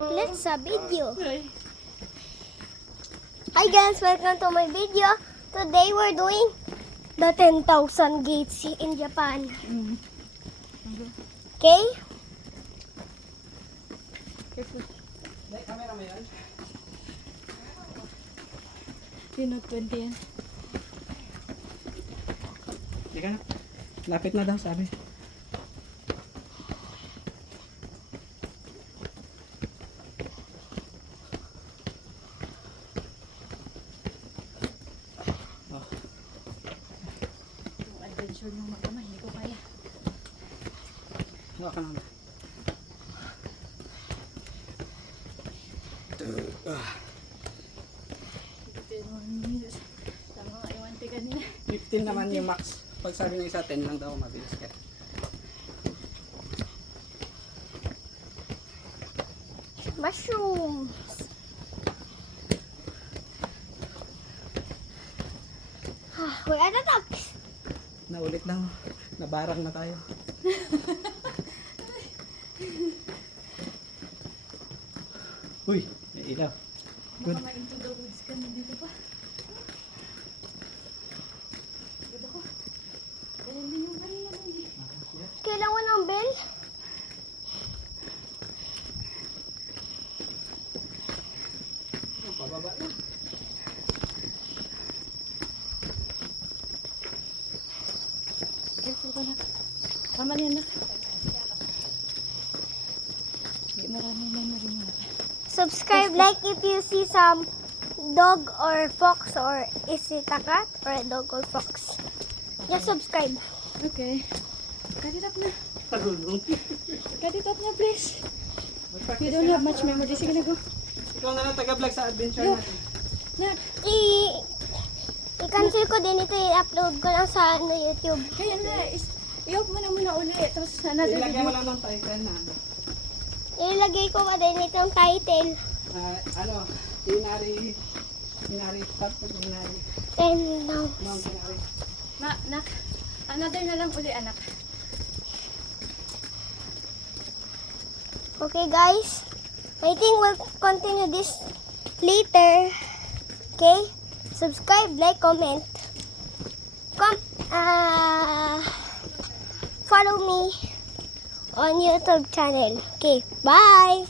Let's a video. Hi guys, welcome to my video. Today we're doing the 10,000 gates in Japan. Okay? Careful. Camera mo yan? Yun, Note 20 yan. Teka na. Lapit na daw, sabi. Oh. Yung adventure ng mag-ama, hindi ko kaya. Hawa ka na. Tama nga, iwan ka nila. 15 naman yung max. Pag sabi ng isa, 10 lang daw, mabilis ka. Mushrooms. Where are the ducks? Naulit lang. Nabarang na tayo. Uy, may ilaw. Good. Baka ma-into the woods ka na dito pa. Good ako. Ganyan din yung kanina mo. Kailangan ng bell? Pababa na. Careful ka na. Tama niyan na. Hindi marami memory mo. Subscribe, like if you see some dog or fox, or is it a cat or a dog or fox. Just subscribe. Okay. Cut it up na. Tarulong. Cut it up na, please. You don't have much memory. Sige na, go. Ikaw na lang taga-vlog sa adventure Yeah. natin. Nak. I-cancel ko din ito, i-upload ko lang sa YouTube. Kaya na. I-off mo na muna uli. Tapos another Ilagay mo video. lang ng title na. Ilagay ko pa din itong title. Inari stop pag inari. 10 now. Mount Inari. Nak. Another na lang uli, anak. Okay guys, I think we'll continue this later. Okay? Subscribe, like, comment. Follow me on YouTube channel. Okay, bye!